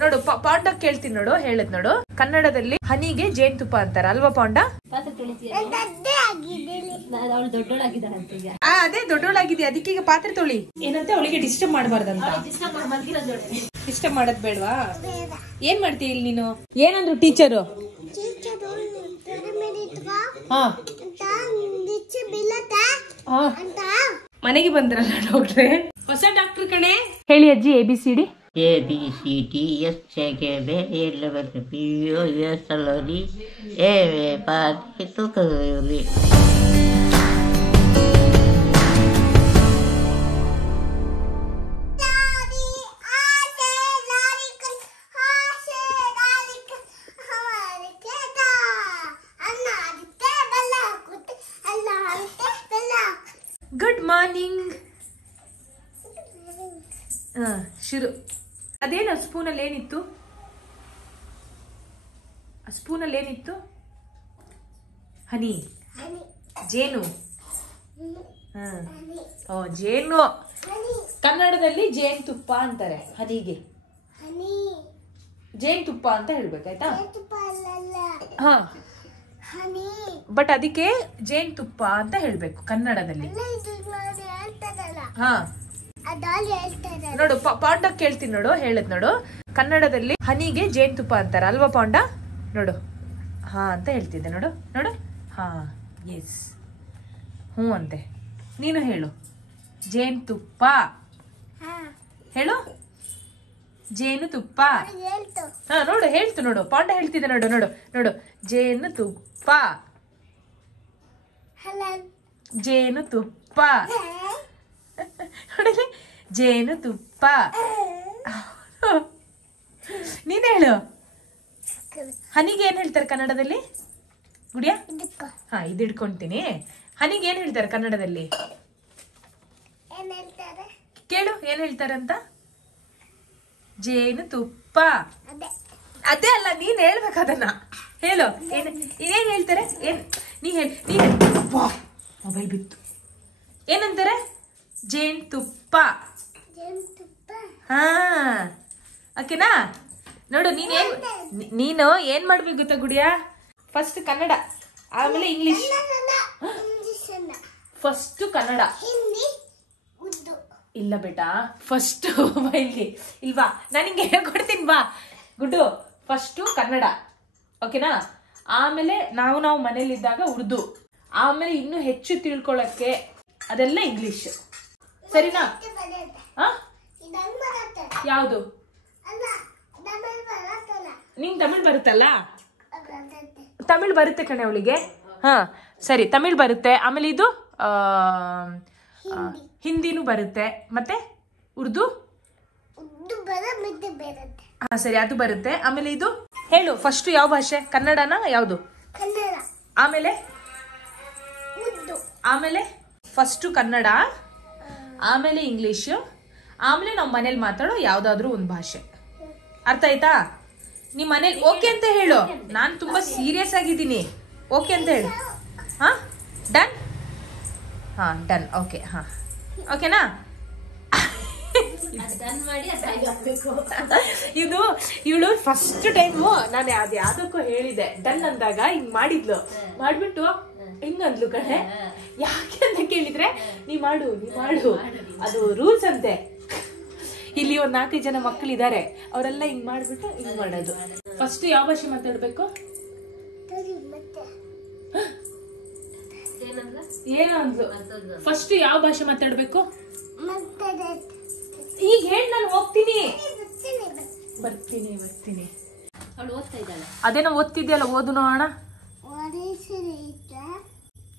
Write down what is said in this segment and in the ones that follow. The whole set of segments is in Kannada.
ನೋಡು ಪಾಂಡ ಕೇಳ್ತೀನಿ ನೋಡು, ಹೇಳದ್ ನೋಡು. ಕನ್ನಡದಲ್ಲಿ ಹನಿಗೆ ಜೇನುತುಪ್ಪ ಅಂತಾರ ಅಲ್ವಾ ಪಾಂಡ? ಅದೇ ದೊಡ್ಡೋಳಾಗಿದೆ, ಅದಕ್ಕೆ ಈಗ ಪಾತ್ರೆ ತೊಳಿ. ಏನಂತೆ ಅವಳಿಗೆ ಡಿಸ್ಟರ್ಬ್ ಮಾಡಬಾರ್ದಂತ. ಡಿಸ್ಟರ್ಬ್ ಮಾಡದ್ ಬೇಡವಾ? ಏನ್ ಮಾಡ್ತೀಯ ಇಲ್ಲಿ ನೀನು? ಏನಂದ್ರು ಟೀಚರು? ಮನೆಗೆ ಬಂದ್ರಲ್ಲ ಡಾಕ್ಟ್ರೆ, ಹೊಸ ಡಾಕ್ಟರ್ ಕಣೆ. ಹೇಳಿ ಅಜ್ಜಿ ABCD. ABCD S CKB L P O S L D E F G H I J. Good morning. ಶುರು. ಅದೇನು ಸ್ಪೂನಲ್ಲಿ ಏನಿತ್ತು? ಸ್ಪೂನಲ್ಲಿ ಏನಿತ್ತು? ಹನಿ, ಜೇನು. ಜೇನು ಕನ್ನಡದಲ್ಲಿ ಜೇನುತುಪ್ಪ ಅಂತಾರೆ ಹನಿಗೆ. ಜೇನುತುಪ್ಪ ಅಂತ ಹೇಳ್ಬೇಕಾಯ್ತಾ? ಹಾ, ಬಟ್ ಅದಕ್ಕೆ ಜೇನುತುಪ್ಪ ಅಂತ ಹೇಳ್ಬೇಕು ಕನ್ನಡದಲ್ಲಿ. ಹಾ ನೋಡು ಪಾಂಡ ಕೇಳ್ತೀನಿ ನೋಡು, ಹೇಳದ್ ನೋಡು. ಕನ್ನಡದಲ್ಲಿ ಹನಿಗೆ ಜೇನುತುಪ್ಪ ಅಂತಾರ ಅಲ್ವಾ ಪಾಂಡ? ನೋಡು, ಹಾ ಅಂತ ಹೇಳ್ತಿದ್ದೆ ನೋಡು. ನೋಡು, ಹಾ, ಎಸ್, ಹ್ಞೂ ಅಂತೆ. ನೀನು ಹೇಳು, ಜೇನುತುಪ್ಪ ಹೇಳು. ಜೇನುತುಪ್ಪ. ಹಾ ನೋಡು, ಹೇಳ್ತು ನೋಡು, ಪಾಂಡ ಹೇಳ್ತಿದ್ದೆ ನೋಡು. ನೋಡು ನೋಡು, ಜೇನುತುಪ್ಪ, ಜೇನುತುಪ್ಪ. ನೋಡಿಲಿ, ಜೇನುತುಪ್ಪ. ನೀನ್ ಹೇಳು. ಹನಿಗೆ ಏನ್ ಹೇಳ್ತಾರೆ ಕನ್ನಡದಲ್ಲಿ ಗುಡಿಯಾ? ಹಾ, ಇದು ಇಟ್ಕೊಂತೀನಿ. ಹನಿಗೆ ಏನ್ ಹೇಳ್ತಾರೆ ಕನ್ನಡದಲ್ಲಿ? ಕೇಳು, ಏನ್ ಹೇಳ್ತಾರಂತ? ಜೇನುತುಪ್ಪ. ಅದೇ ಅಲ್ಲ, ನೀನ್ ಹೇಳ್ಬೇಕು ಅದನ್ನ. ಹೇಳು, ಏನ್ ಹೇಳ್ತಾರೆ? ನೀ ಮೊಬೈಲ್ ಬಿತ್ತು. ಏನಂತಾರೆ? ಜೇನುತುಪ್ಪ. ಹಾ, ಓಕೆನಾ? ನೋಡು, ನೀನು ಏನ್ ಮಾಡ್ಬೇಕು ಗೊತ್ತಾ ಗುಡಿಯಾ? ಫಸ್ಟ್ ಕನ್ನಡ, ಆಮೇಲೆ ಇಂಗ್ಲಿಷ್. ಫಸ್ಟ್ ಕನ್ನಡ. ಇಲ್ಲ ಬೇಟಾ, ಫಸ್ಟ್ ಇಲ್ಲಿ ಇಲ್ವಾ, ನಾನು ಹಿಂಗೆ ಹೇಳ್ಕೊಡ್ತೀನಿ ಬಾ ಗುಡ್ಡು. ಫಸ್ಟು ಕನ್ನಡ, ಓಕೆನಾ? ಆಮೇಲೆ ನಾವು ಮನೇಲಿದ್ದಾಗ ಉರ್ದು, ಆಮೇಲೆ ಇನ್ನೂ ಹೆಚ್ಚು ತಿಳ್ಕೊಳಕ್ಕೆ ಅದೆಲ್ಲ ಇಂಗ್ಲಿಷ್. ಸರಿನಾ? ಯಾವುದು? ನಿಂಗೆ ತಮಿಳ್ ಬರುತ್ತಲ್ಲ? ತಮಿಳ್ ಬರುತ್ತೆ ಕಣೆ ಅವಳಿಗೆ. ಹಾ ಸರಿ, ತಮಿಳ್ ಬರುತ್ತೆ. ಆಮೇಲೆ ಇದು ಹಿಂದಿನೂ ಬರುತ್ತೆ, ಮತ್ತೆ ಉರ್ದು. ಹಾ ಸರಿ, ಅದು ಬರುತ್ತೆ. ಆಮೇಲೆ ಇದು ಹೇಳು, ಫಸ್ಟ್ ಯಾವ ಭಾಷೆ? ಕನ್ನಡನ ಯಾವುದು? ಆಮೇಲೆ ಫಸ್ಟು ಕನ್ನಡ, ಆಮೇಲೆ ಇಂಗ್ಲಿಷು, ಆಮೇಲೆ ನಾವು ಮನೇಲಿ ಮಾತಾಡೋ ಯಾವ್ದಾದ್ರು ಒಂದು ಭಾಷೆ. ಅರ್ಥ ಆಯ್ತಾ? ನಿಮ್ಮ ಮನೇಲಿ ಓಕೆ ಅಂತ ಹೇಳು. ನಾನು ತುಂಬಾ ಸೀರಿಯಸ್ ಆಗಿದ್ದೀನಿ. ಓಕೆ ಅಂತ ಹೇಳು. ಹಾ, ಡನ್. ಹಾ ಡನ್. ಓಕೆ. ಹಾ ಓಕೆನಾ? ಇದು ಇವಳು ಫಸ್ಟ್ ಟೈಮು ನಾನು ಯಾವ್ದಕ್ಕೂ ಹೇಳಿದೆ ಡನ್ ಅಂದಾಗ ಹಿಂಗ್ ಮಾಡಿದ್ಲು. ಮಾಡ್ಬಿಟ್ಟು ಹಿಂಗಂದ್ಲು ಕಣೆ. ಯಾಕೆ ಅಂತ ಕೇಳಿದ್ರೆ, ನೀ ಮಾಡು ಅದು ರೂಲ್ಸ್ ಅಂತೆ. ಇಲ್ಲಿ ಒಂದ್ 4 ಜನ ಮಕ್ಕಳಿದ್ದಾರೆ, ಅವರೆಲ್ಲ ಹಿಂಗ್ ಮಾಡ್ಬಿಟ್ಟು ಹಿಂಗ್ ಮಾಡೋದು. ಫಸ್ಟ್ ಯಾವ ಭಾಷೆ ಮಾತಾಡ್ಬೇಕು? ಏನೋ ಅಂದ್ಲು. ಫಸ್ಟ್ ಯಾವ ಭಾಷೆ ಮಾತಾಡ್ಬೇಕು? ಈಗ ಹೇಳಿ, ನಾನು ಹೋಗ್ತೀನಿ. ಬರ್ತೀನಿ. ಅದೇನೋ ಓದ್ತಿದ್ಯಲ್ಲ, ಓದು ನೋಡೋಣ.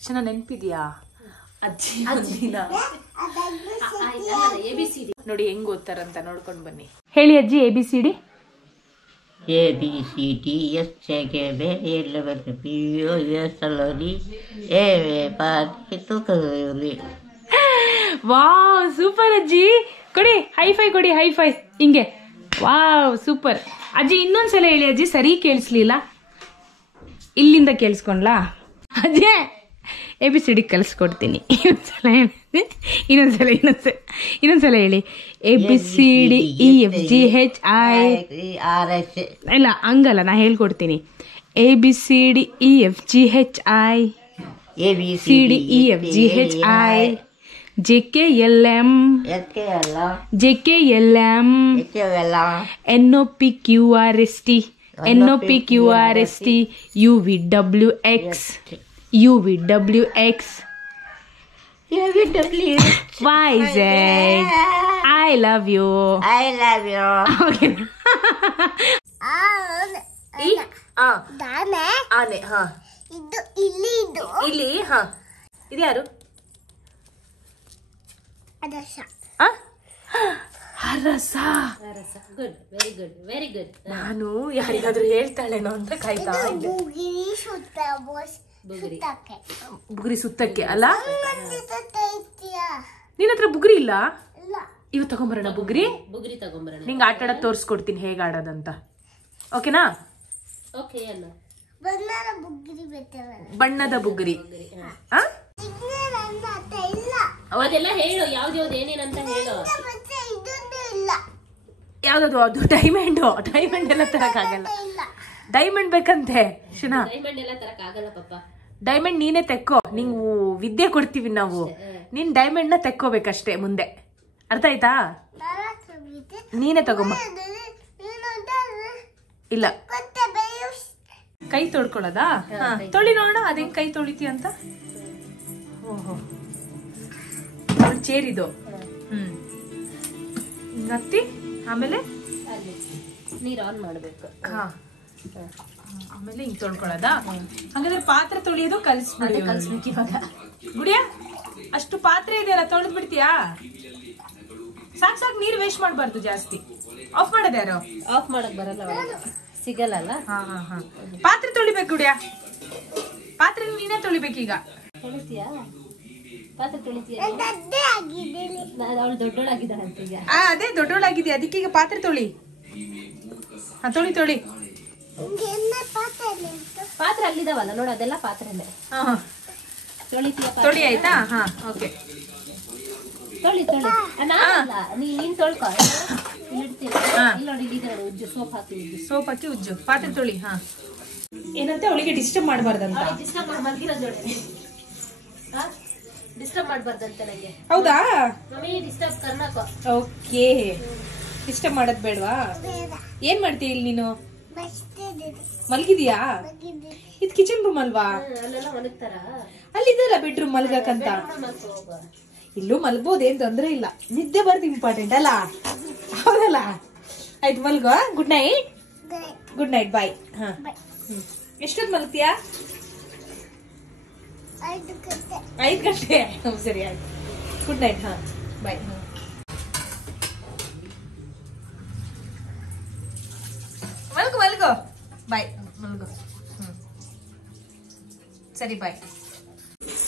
ಚೆನ್ನಾಗಿ ನೆನ್ಪಿದ್ಯಾ? ಅಜ್ಜಿ ನೋಡಿ ಹೆಂಗ್ ಓದ್ತಾರಂತ ನೋಡ್ಕೊಂಡ್ ಬನ್ನಿ. ಹೇಳಿ ಅಜ್ಜಿ ABCD. ABCD S CKB L P O S L D E F G H I J. Wow, super ಅಜ್ಜಿ. ಕೊಡಿ ಹೈಫೈ, ಕೊಡಿ ಹೈಫೈ ಹಿಂಗೆ. ವಾವ್, ಸೂಪರ್ ಅಜ್ಜಿ. ಇನ್ನೊಂದ್ಸಲ ಹೇಳಿ ಅಜ್ಜಿ, ಸರಿ ಕೇಳಿಸ್ಲಿಲ್ಲ. ಇಲ್ಲಿಂದ ಕೇಳಿಸ್ಕೊಂಡ್ಲಾ ಅಜ್ಜಿ? ABCD ಕಲಿಸ್ಕೊಡ್ತೀನಿ. ಇನ್ನೊಂದ್ಸಲ ಹೇಳಿ. ABCD EFGHI. ಇಲ್ಲ ಹಂಗಲ್ಲ, ನಾ ಹೇಳ್ಕೊಡ್ತೀನಿ. ABCD EFGHI ABCD EFGHI JKLM NOPQRST UVWX YZ. I love you. Okay. ಆನೆ. ಹಾ, ಇಲ್ಲಿ. ಹಾ, ಇದು ಯಾರು? ಹರಸ. Very good. ನಾನು ಯಾರಿಗಾದ್ರೂ ಹೇಳ್ತಾಳೇನೋ ಅಂತ ಕಾಯ್ತಾ ಇದ್ದೆ. ಬುಗುರಿ ಸುತ್ತಕ್ಕೆ ಅಲ್ಲ? ನಿನ್ನ ಹತ್ರ ಬುಗುರಿ ಇಲ್ಲ? ಇವತ್ತು ತಗೊಂಬರೋಣ ಬುಗುರಿ ತಗೊಂಬರೋಣ. ನಿಂಗೆ ಆಟ ಆಡೋದು ತೋರಿಸ್ಕೊಡ್ತೀನಿ ಹೇಗೆ ಆಡೋದಂತ. ಓಕೆನಾ? ಓಕೆ ಅಲ್ಲ. ಬಣ್ಣದ ಬುಗುರಿ. ಅದೆಲ್ಲ ಹೇಳು, ಯಾವ್ದು ಏನೇನಂತ ಹೇಳು. ಯಾವ್ದು? ಅದು ಡೈಮಂಡ್ ಎಲ್ಲ ತರಕ್ಕಾಗಲ್ಲ. ಡೈಮಂಡ್ ಬೇಕಂತೆ ಶಿನಾ. ಡೈಮಂಡ್ ಎಲ್ಲ ತರಕ್ಕಾಗಲ್ಲ ಪಾಪ. ಡೈಮಂಡ್ ನೀನೇ ತೆಕ್ಕೋ, ನಿಂಗ್ ವಿದ್ಯೆ ಕೊಡ್ತೀವಿ ನಾವು. ನೀನ್ ಡೈಮಂಡ್ ನ ತೆಕ್ಕೋಬೇಕಷ್ಟೇ ಮುಂದೆ. ಅರ್ಥ ಆಯ್ತಾ? ನೀನೇ ತಗೊಂಬ. ಇಲ್ಲ, ಕೈ ತೊಳ್ಕೊಳ್ಳೋದಾ? ತೊಳಿ ನೋಡೋಣ ಅದೇನ್ ಕೈ ತೊಳಿತಿ ಅಂತ. ಓಹೋ, ಚೇರಿದು. ಹತ್ತಿ ಆಮೇಲೆ ನೀರ್ ಆನ್ ಮಾಡ್ಬೇಕು. ಹಾ, ಆಮೇಲೆ ಹಿಂಗ್ ತೊಳ್ಕೊಳ್ಳೋದಾ? ಹಾಗಾದ್ರೆ ಪಾತ್ರೆ ತೊಳಿಯೋದು ಕಲ್ಸ್ಬೇಕು ಇವಾಗ. ಗುಡಿಯಾ, ಅಷ್ಟು ಪಾತ್ರೆ ಇದೆಯಲ್ಲ, ತೊಳೆದ್ ಬಿಡ್ತೀಯಾ? ಸಾಕ್ ನೀರ್ ವೇಸ್ಟ್ ಮಾಡ್ಬಾರ್ದು ಜಾಸ್ತಿ. ಆಫ್ ಮಾಡೋದು ಯಾರು? ಆಫ್ ಮಾಡಕ್ ಬರಲ್ಲ, ಸಿಗಲ್ಲ. ಹಾ, ಪಾತ್ರೆ ತೊಳಿಬೇಕು ಗುಡಿಯಾ. ಪಾತ್ರೆ ನೀನೇ ತೊಳಿಬೇಕೀಗ. ತೊಳಿತೀಯಾ? ಪಾತ್ರೆ ತೊಳಿತೀಯ? ಅವಳು ದೊಡ್ಡೋಳಾಗಿದ್ದಾಳಂತ ಈಗ. ಅದೇ ದೊಡ್ಡೋಳಾಗಿದೆ, ಅದಕ್ಕೆ ಈಗ ಪಾತ್ರೆ ತೊಳಿ. ಹಾ, ತೊಳಿ. ಪಾತ್ರೆ ಅಲ್ಲಿದಾವಲ್ಲ ನೋಡು, ಅದೆಲ್ಲ ಪಾತ್ರೆನೆ. ತೊಳಿತೀಯ? ತೊಳಿ ಆಯ್ತಾ? ಹಾ, ಓಕೆ. ತೊಳಿ. ನೀನ್ ತೊಳ್ಕೊ. ಉಜ್ಜು, ಸೋಪ್ ಹಾಕಿ ಉಜ್ಜು. ಪಾತ್ರೆ ತೊಳಿ. ಹಾ, ಏನಂತೆ ಅವಳಿಗೆ ಡಿಸ್ಟರ್ಬ್ ಮಾಡಬಾರ್ದಂತ. ಡಿಸ್ಟರ್ಬ್ ಮಾಡ್ಬಾರ್ದಂತೆ ನಂಗೆ. ಹೌದಾ? ಮಮ್ಮಿ ಡಿಸ್ಟರ್ಬ್ ಕರ್ನಾಕೋ. ಓಕೆ, ಡಿಸ್ಟರ್ಬ್ ಮಾಡೋದ್ ಬೇಡವಾ? ಏನ್ ಮಾಡ್ತೀಯ ಇಲ್ಲಿ ನೀನು? ಮಲ್ಗಿದ್ಯಾ? ಇದು ಕಿಚನ್ ರೂಮ್ ಅಲ್ವಾ? ಅಲ್ಲೆಲ್ಲ ಮಲಗ್ತಾರ? ಅಲ್ಲಿದಲ್ಲ ಬೆಡ್ರೂಮ್ ಮಲ್ಗಕ್ಕಂತ. ಇಲ್ಲೂ ಮಲ್ಬೋದು, ಏನ್ ತೊಂದ್ರೆ ಇಲ್ಲ. ನಿದ್ದೆ ಬರ್ದು ಇಂಪಾರ್ಟೆಂಟ್ ಅಲ್ಲ? ಹೌದಲ್ಲ? ಆಯ್ತು, ಮಲ್ಗೋ. Good night. ಬಾಯ್. ಹಾ, ಎಷ್ಟೊತ್ತು ಮಲ್ಗ್ತೀಯಾ? 5 ಗಂಟೆ. ಸರಿ, ಆಯ್ತು. Good night. ಹಾ, ಬಾಯ್. ಮಲ್ಗೋ. ಬಾಯ್. ಮಲ್ಗೋ. ಸರಿ, ಬಾಯ್.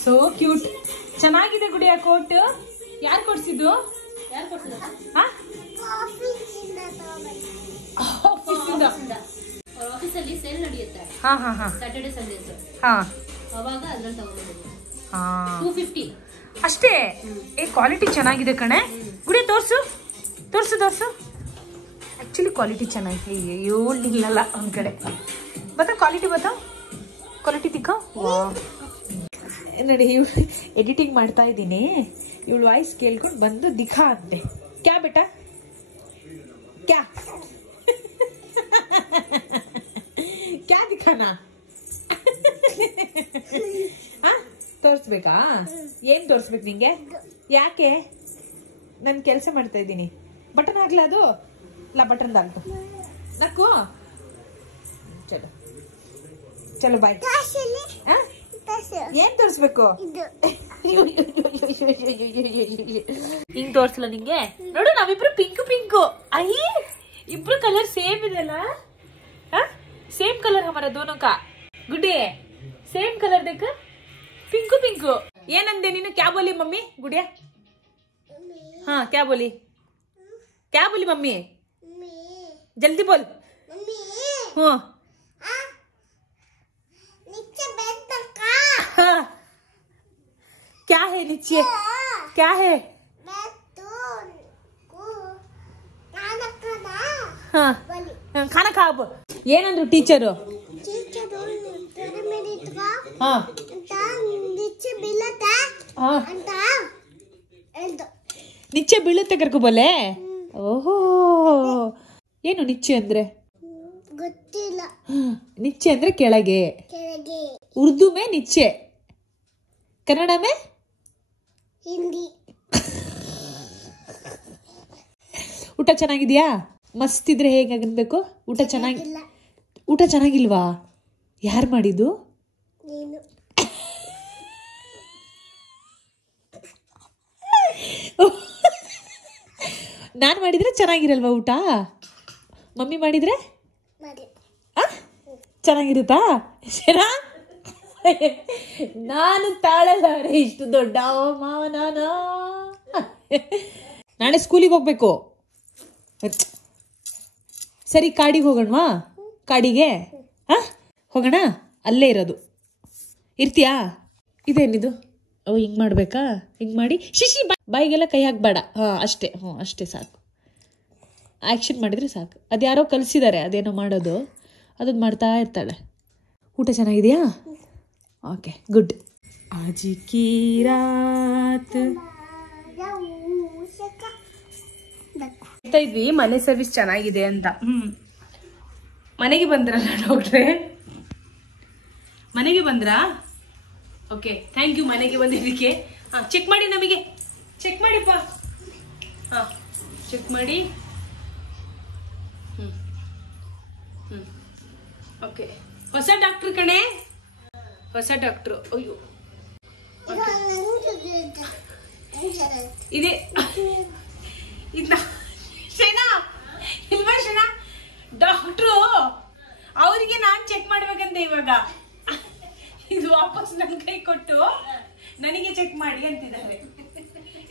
So cute. ಚೆನ್ನಾಗಿದೆ ಗುಡಿಯ ಕೋಟ್. ಯಾರು ಕೊಡ್ಸಿದ್ದು? ಆಫೀಸಲ್ಲಿ ಸೇಲ್ ನಡೆಯುತ್ತೆ. ಸ್ಯಾಟರ್ಡೆ ಸಂಡೇ ಅವಾಗ ಅದ್ರಲ್ಲಿ ತಗೊಂಡಿದ್ದೀನಿ. 250 ಅಷ್ಟೇ. ಕ್ವಾಲಿಟಿ ಚೆನ್ನಾಗಿದೆ ಕಣೆ. ಗುಡಿ ತೋರ್ಸು. ಆಕ್ಚುಲಿ ಕ್ವಾಲಿಟಿ ಚೆನ್ನಾಗಿದೆ. ಇಲ್ಲಲ್ಲ ಒಂದ್ ಕಡೆ ಬತ್ತ ಕ್ವಾಲಿಟಿ ತಿಕ್ಕ. ನೋಡಿ, ಎಡಿಟಿಂಗ್ ಮಾಡ್ತಾ ಇದ್ದೀನಿ. ಇವಳು ವಾಯ್ಸ್ ಕೇಳ್ಕೊಂಡು ಬಂದು ದಿಖಾ ಅಂತೆ. ಕ್ಯಾ ಬೇಟಾ ಕ್ಯಾ ಕ್ಯಾ ದಿಖಾನಾ? ತೋರಿಸ್ಬೇಕಾ? ಏನ್ ತೋರಿಸ್ಬೇಕು ನಿಂಗೆ? ಯಾಕೆ? ನಾನು ಕೆಲಸ ಮಾಡ್ತಾ ಇದ್ದೀನಿ. ಬಟನ್ ಆಗ್ಲಾ ಅದು? ಇಲ್ಲ, ಬಟನ್ ದಾಲ್ತು ನಕ್ಕು. ಚಲೋ ಬಾಯ್. ಏನ್ ತೋರಿಸ್ಬೇಕು? ಹಿಂಗ್ ತೋರ್ಸಲ್ಲ ನಿಂಗೆ? ನೋಡು, ನಾವಿಬ್ರು ಪಿಂಕು. ಅಯ್ಯ, ಇಬ್ರು ಕಲರ್ ಸೇಮ್ ಇದೆಲ್ಲ. ಸೇಮ್ ಕಲರ್ ಹಮಾರ ದೋನೋ ಕಾ. ಗುಡ್ಡೆ ಸೇಮ್ ಕಲರ್ ದೇಖ. ಪಿಂಕು. ಏನಂದೆ ನೀನು? ಕ್ಯಾ ಬೋಲಿ ಮಮ್ಮಿ? ಗುಡಿಯಾ, ಹಾ, ಕ್ಯಾ ಬೋಲಿ ಮಮ್ಮಿ? ಜಲ್ದಿ ಬೋಲ್. ಹ್ಞೂ, क्या है नीचे क्या है ಹಾ ಖಾನ ಖಾಬ್ ಏನಂದ್ರು ಟೀಚರು ಹಾ ನಿಚ್ಚೆ ಬೀಳುತ್ತೆ ಕರ್ಕೊಬೋಲೆ ಓಹೋ ಏನು ನಿಚ್ಚೆ ಅಂದ್ರೆ ಗೊತ್ತಿಲ್ಲ ನಿಚ್ಚೆ ಅಂದ್ರೆ ಕೆಳಗೆ ಉರ್ದು ಮೇ ನಿಚ್ಚೆ ಕನ್ನಡ ಮೇ ಹಿಂದಿ ಊಟ ಚೆನ್ನಾಗಿದ್ಯಾ ಮಸ್ತ್ ಇದ್ರೆ ಹೇಗಾಗನ್ಬೇಕು ಊಟ ಊಟ ಚೆನ್ನಾಗಿಲ್ವಾ ಯಾರು ಮಾಡಿದ್ದು ನೀನು ನಾನು ಮಾಡಿದ್ರೆ ಚೆನ್ನಾಗಿರಲ್ವಾ ಊಟ ಮಮ್ಮಿ ಮಾಡಿದ್ರೆ ಚೆನ್ನಾಗಿರುತ್ತಾ ಶರಾ ನಾನು ತಾಳಲಾರೆ ಇಷ್ಟು ದೊಡ್ಡ ಮಾವನಾನ ನಾಳೆ ಸ್ಕೂಲಿಗೆ ಹೋಗ್ಬೇಕು ಸರಿ ಕಾಡಿಗೆ ಹೋಗೋಣವಾ ಕಾಡಿಗೆ ಹೋಗೋಣ ಅಲ್ಲೇ ಇರೋದು ಇರ್ತೀಯಾ ಇದೇನಿದು ಅವು ಹಿಂಗೆ ಮಾಡಬೇಕಾ ಹಿಂಗೆ ಮಾಡಿ ಶಿಶಿ ಬಾಯಿಗೆಲ್ಲ ಕೈ ಹಾಕಬೇಡ ಅಷ್ಟೇ ಅಷ್ಟೇ ಸಾಕು ಆ್ಯಕ್ಷನ್ ಮಾಡಿದರೆ ಸಾಕು ಅದು ಯಾರೋ ಕಲಿಸಿದ್ದಾರೆ ಅದೇನೋ ಮಾಡೋದು ಅದನ್ನು ಮಾಡ್ತಾ ಇರ್ತಾಳೆ ಊಟ ಚೆನ್ನಾಗಿದೆಯಾ ಓಕೆ ಗುಡ್ ಆಜಿ ಕೀ ರಾತ್ ಹೇಳ್ತಾ ಇದ್ವಿ ಮನೆ ಸರ್ವಿಸ್ ಚೆನ್ನಾಗಿದೆ ಅಂತ ಮನೆಗೆ ಬಂದ್ರಲ್ಲ ಡಾಕ್ಟ್ರೇ ಮನೆಗೆ ಬಂದ್ರಾ ಓಕೆ ಥ್ಯಾಂಕ್ ಯು ಮನೆಗೆ ಬಂದಿದ್ದಕ್ಕೆ ಚೆಕ್ ಮಾಡಿ ನಮಗೆ ಚೆಕ್ ಮಾಡಿಪ್ಪ ಚೆಕ್ ಮಾಡಿ ಓಕೆ ಹೊಸ ಡಾಕ್ಟ್ರು ಕಣೆ ಹೊಸ ಡಾಕ್ಟ್ರು ಅಯ್ಯೋ ಇದೆ ಶೈನಾ ಇಲ್ವಾ ಶೈನಾ ಡಾಕ್ಟ್ರು ಅವರಿಗೆ ನಾನ್ ಚೆಕ್ ಮಾಡ್ಬೇಕಂತೆ ಇವಾಗ ಇದು ವಾಪಸ್ ನನ್ನ ಕೈ ಕೊಟ್ಟು ನನಗೆ ಚೆಕ್ ಮಾಡಿ ಅಂತಿದ್ದಾರೆ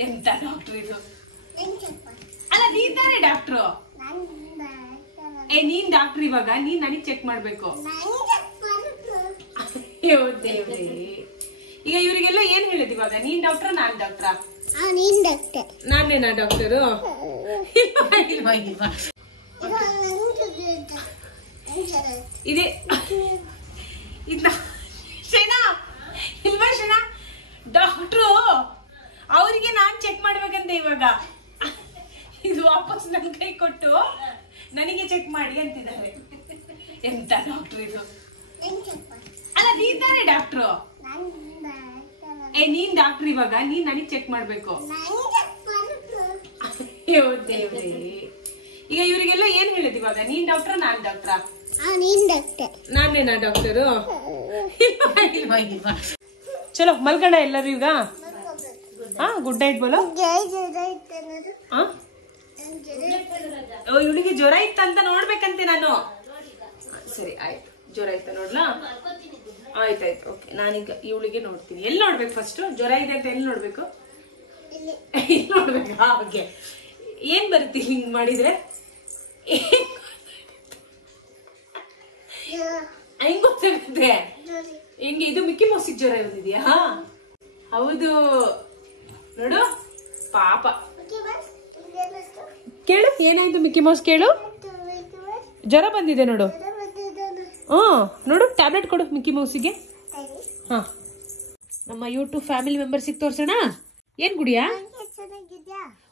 ಎಂತ ಡಾಕ್ಟ್ರು ಇದು ಅಲ್ಲ ನೀನ್ ತಾನೇ ಡಾಕ್ಟ್ರು ನೀನ್ ಡಾಕ್ಟ್ರ್ ಇವಾಗ ನೀನ್ ನನಗ್ ಚೆಕ್ ಮಾಡ್ಬೇಕು ಈಗ ಇವ್ರಿಗೆಲ್ಲ ಏನ್ ಹೇಳಿದ್ ಇವಾಗ ನೀನ್ ಡಾಕ್ಟ್ರ ನಾನ್ ಡಾಕ್ಟ್ರಾ ನಾನೇನಾ ಡಾಕ್ಟರು ಇದೆ ಶೈನಾ ಇಲ್ವಾ ಶೈನಾ ಡಾಕ್ಟ್ರು ಅವರಿಗೆ ನಾನ್ ಚೆಕ್ ಮಾಡ್ಬೇಕಂತೆ ಇವಾಗ ಇದು ವಾಪಸ್ ನನ್ನ ಕೈ ಕೊಟ್ಟು ನನಗೆ ಚೆಕ್ ಮಾಡಿ ಅಂತಿದ್ದಾರೆ ಎಂತ ಡಾಕ್ಟ್ರು ಇದು ಅಲ್ಲ ನೀನ್ ತಾನೇ ಡಾಕ್ಟ್ರು ನೀನ್ ಡಾಕ್ಟ್ರ್ ಇವಾಗ ನೀನ್ ನನಗ್ ಚೆಕ್ ಮಾಡ್ಬೇಕು ಈಗ ಇವ್ರಿಗೆಲ್ಲ ಏನ್ ಹೇಳಿದ್ ಇವಾಗ ನೀನ್ ಡಾಕ್ಟ್ರ ನಾನ್ ಡಾಕ್ಟ್ರಾ ನಾನೇನಾ ಡಾಕ್ಟರು ಚಲೋ ಮಲ್ಗಣ ಎಲ್ಲರೂ ಈಗ ಗುಡ್ ನೈಟ್ ಬೋಲೋ ಇವಳಿಗೆ ಜ್ವರ ಇತ್ತಂತ ನೋಡ್ಬೇಕಂತೆ ನಾನು ಸರಿ ಆಯ್ತು ಜ್ವರ ಇತ್ತ ನೋಡ್ಲಾ ಆಯ್ತಾಯ್ತು ಓಕೆ ನಾನೀಗ ಇವಳಿಗೆ ನೋಡ್ತೀನಿ ಎಲ್ಲಿ ನೋಡ್ಬೇಕು ಫಸ್ಟ್ ಜ್ವರ ಇದೆ ಅಂತ ಎಲ್ಲಿ ನೋಡ್ಬೇಕು ಇಲ್ಲಿ ನೋಡ್ಬೇಕಾ ಓಕೆ ಏನ್ ಬರುತ್ತೆ ಹಿಂಗ್ ಮಾಡಿದ್ರೆ ಹೆಂಗ್ ಗೊತ್ತಾಗುತ್ತೆ ಹೆಂಗೆ ಇದು ಮಿಕ್ಕಿ ಮೌಸಿಗೆ ಜ್ವರ ಇರೋದಿದ್ಯಾ ಹೌದು ನೋಡು ಪಾಪ ಕೇಳು ಏನಾಯ್ತು ಮಿಕ್ಕಿ ಮೌಸ್ ಕೇಳು ಜ್ವರ ಬಂದಿದೆ ನೋಡು ನೋಡು ಟ್ಯಾಬ್ಲೆಟ್ ಕೊಡು ಮಿಕ್ಕಿ ಮೌಸಿಗೆ ನಮ್ಮ ಯೂಟ್ಯೂಬ್ ಫ್ಯಾಮಿಲಿ ಮೆಂಬರ್ಸಿಗೆ ತೋರ್ಸೋಣ ಏನ್ ಗುಡಿಯಾ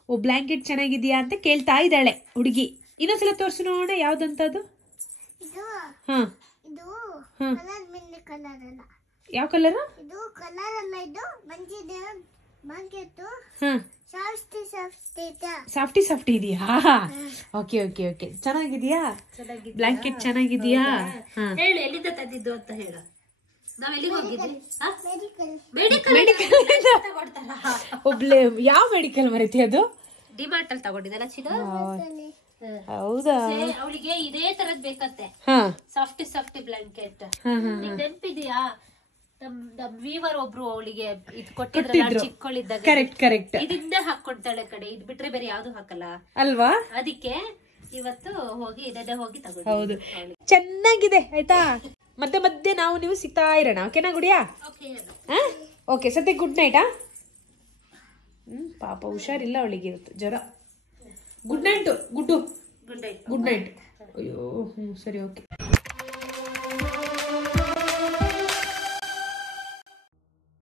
ಓ ಬ್ಲಾಂಕೆಟ್ ಚೆನ್ನಾಗಿದ್ಯಾ ಅಂತ ಕೇಳ್ತಾ ಇದ್ದಾಳೆ ಹುಡುಗಿ ಇನ್ನೊಂದ್ಸಲ ತೋರ್ಸು ನೋಡೋಣ ಯಾವ್ದಂತದು ಯಾವ ಕಲರ್ ಸಾಫ್ಟಿ ಇದೆಯಾ ಓಕೆ ಓಕೆ ಓಕೆ ಚೆನ್ನಾಗಿದ್ಯಾ ಬ್ಲಾಂಕೆಟ್ ಚೆನ್ನಾಗಿದ್ಯಾ ಹೇಳು ಎಲ್ಲಿಂದ ತಂದಿದ್ದು ಅಂತ ಹೇಳು ನಾವ್ ಎಲ್ಲಿಗೆ ಹೋಗಿದ್ವಿ ಒಬ್ಳೆ ಯಾವ ಮೆಡಿಕಲ್ ಮರೀತಿ ಅದು ಡಿಮಾರ್ಟ್ ಅಲ್ಲಿ ತಗೊಂಡಿದ್ದಲ್ಲ ಚಿನ್ನ ಹೌದಾ ಅವಳಿಗೆ ಇದೇ ತರದ್ ಬೇಕಂತೆ ಸಾಫ್ಟಿ ಬ್ಲಾಂಕೆಟ್ ನೆನ್ಪಿದ್ಯಾ ನಮ್ ವೀವರ್ ಒಬ್ರು ಅವಳಿಗೆ ಇದ್ ಕೊಟ್ಟಿದ್ರು ಚಿಕ್ಕಳಿದ್ದಾಗ ಕರೆಕ್ಟ್ ಇದನ್ನೇ ಹಾಕೊಡ್ತಾಳೆ ಕಡೆ ಇದ್ ಬಿಟ್ರೆ ಬೇರೆ ಯಾವ್ದು ಹಾಕಲ್ಲ ಅಲ್ವಾ ಅದಕ್ಕೆ ಇವತ್ತು ಹೋಗಿ ಇದನ್ನೇ ಹೋಗಿ ತಗೊಂಡು ಹೌದು ಚೆನ್ನಾಗಿದೆ ಆಯ್ತಾ ಮಧ್ಯೆ ನಾವು ನೀವು ಸಿಗ್ತಾ ಇರೋಣ ಓಕೆನಾ ಗುಡಿಯಾ ಓಕೆ ಸದ್ಯ ಗುಡ್ ನೈಟ್ ಪಾಪ ಹುಷಾರಿಲ್ಲ ಅವಳಿಗೆ ಇರುತ್ತೆ ಜ್ವರ. Good night Guddu. Good night. Good night. ಅಯ್ಯೋ ಸರಿ ಓಕೆ.